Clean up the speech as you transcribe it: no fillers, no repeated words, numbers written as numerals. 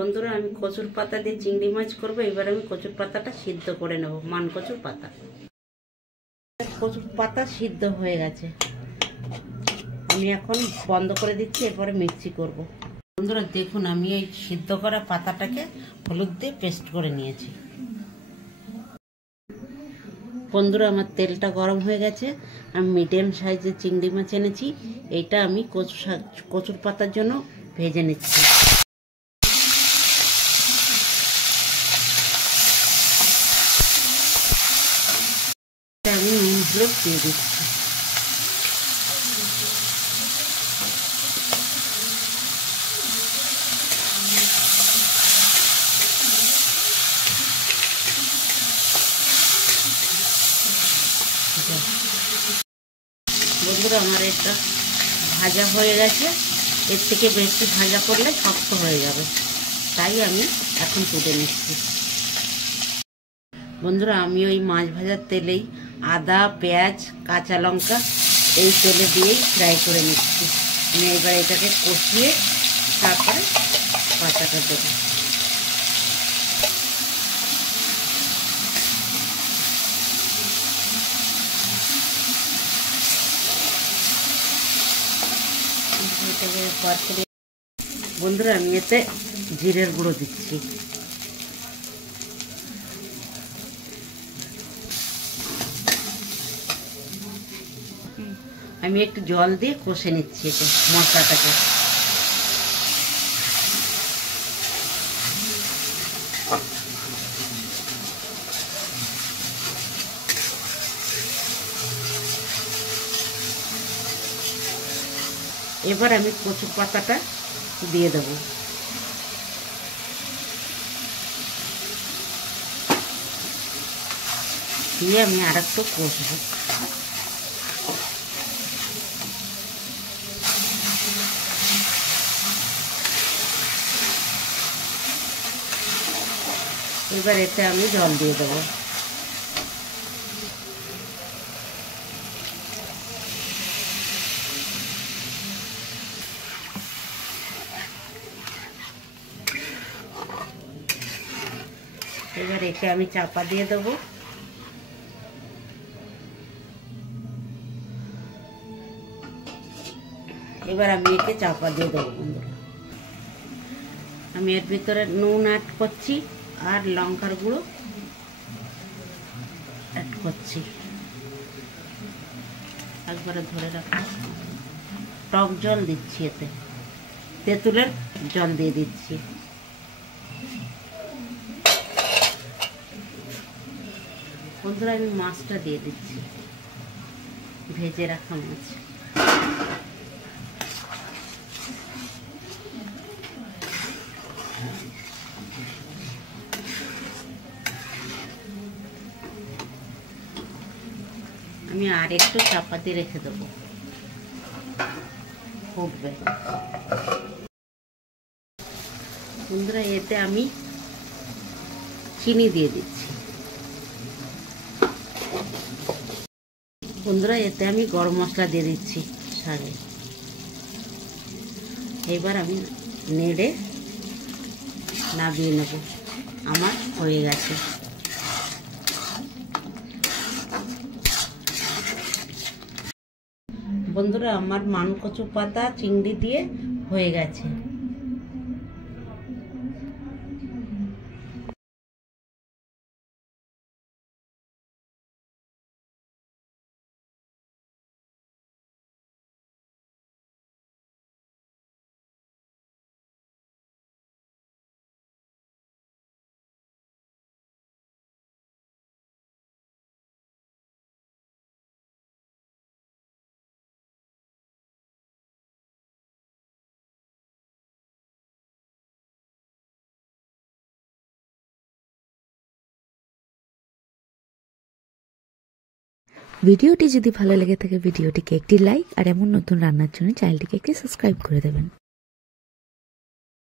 বন্ধুরা আমি কচুর পাতা দিয়ে চিংড়ি মাছ করব। এবার আমি কচুর পাতাটা সিদ্ধ করে নেব, মান কচুর পাতা। কচুর পাতা সিদ্ধ হয়ে গেছে, আমি এখন বন্ধ করে দিচ্ছি, এরপরে মিক্সি করব। বন্ধুরা দেখুন, আমি এই সিদ্ধ করা পাতাটাকে হলুদ দিয়ে পেস্ট করে নিয়েছি। বন্ধুরা আমার তেলটা গরম হয়ে গেছে, আমি মিডিয়াম সাইজের চিংড়ি মাছ এনেছি। এইটা আমি কচুর পাতার জন্য ভেজে নিচ্ছি। আমি নুন হলুদ দিয়ে দিচ্ছি। বন্ধুরা আমার এটা ভাজা হয়ে গেছে, এর থেকে বেশি ভাজা করলে শক্ত হয়ে যাবে, তাই আমি এখন তুলে নিচ্ছি। বন্ধুরা আমি ওই মাছ ভাজার তেলেই আদা, পেঁয়াজ, কাঁচা লঙ্কা এই তেলে দিয়েই ফ্রাই করে নিচ্ছি। আমি এবার এটাকে কষিয়ে তারপরে পাতাটা দেবো। বন্ধুরা আমি এতে জিরের গুঁড়ো দিচ্ছি। আমি একটু জল দিয়ে কষে নিচ্ছি এতে মশলাটাকে। এবার আমি কচুর পাতাটা দিয়ে দেব। দিয়ে আমি আরেকটু কষবো। এবার এতে আমি জল দিয়ে দেবো। এবার একে আমি চাপা দিয়ে দেবো। এবার আমি একে চাপা দিয়ে দেবো। বন্ধুরা আমি এর ভিতরে নুন অ্যাড করছি আর লঙ্কার গুঁড়ো অ্যাড করছি। একবারে ধরে রাখা টক জল দিচ্ছি, এতে তেঁতুলের জল দিয়ে দিচ্ছি। বন্ধুরা আমি মাছটা দিয়ে দিচ্ছি, ভেজে রাখা মাছ। আমি আর একটু চাপা দিয়ে রেখে দেবো, ফুটবে। বন্ধুরা এতে আমি চিনি দিয়ে দিচ্ছি। বন্ধুরা এতে আমি গরম মশলা দিয়ে দিচ্ছি শাকে। এবার আমি নেড়ে নামিয়ে নেব। আমার হয়ে গেছে। বন্ধুরা আমার মান কচু পাতা চিংড়ি দিয়ে হয়ে গেছে। ভিডিওটি যদি ভালো লেগে থাকে ভিডিওটিকে একটি লাইক আর এমন নতুন রান্নার জন্য চ্যানেলটিকে একটি সাবস্ক্রাইব করে দেবেন।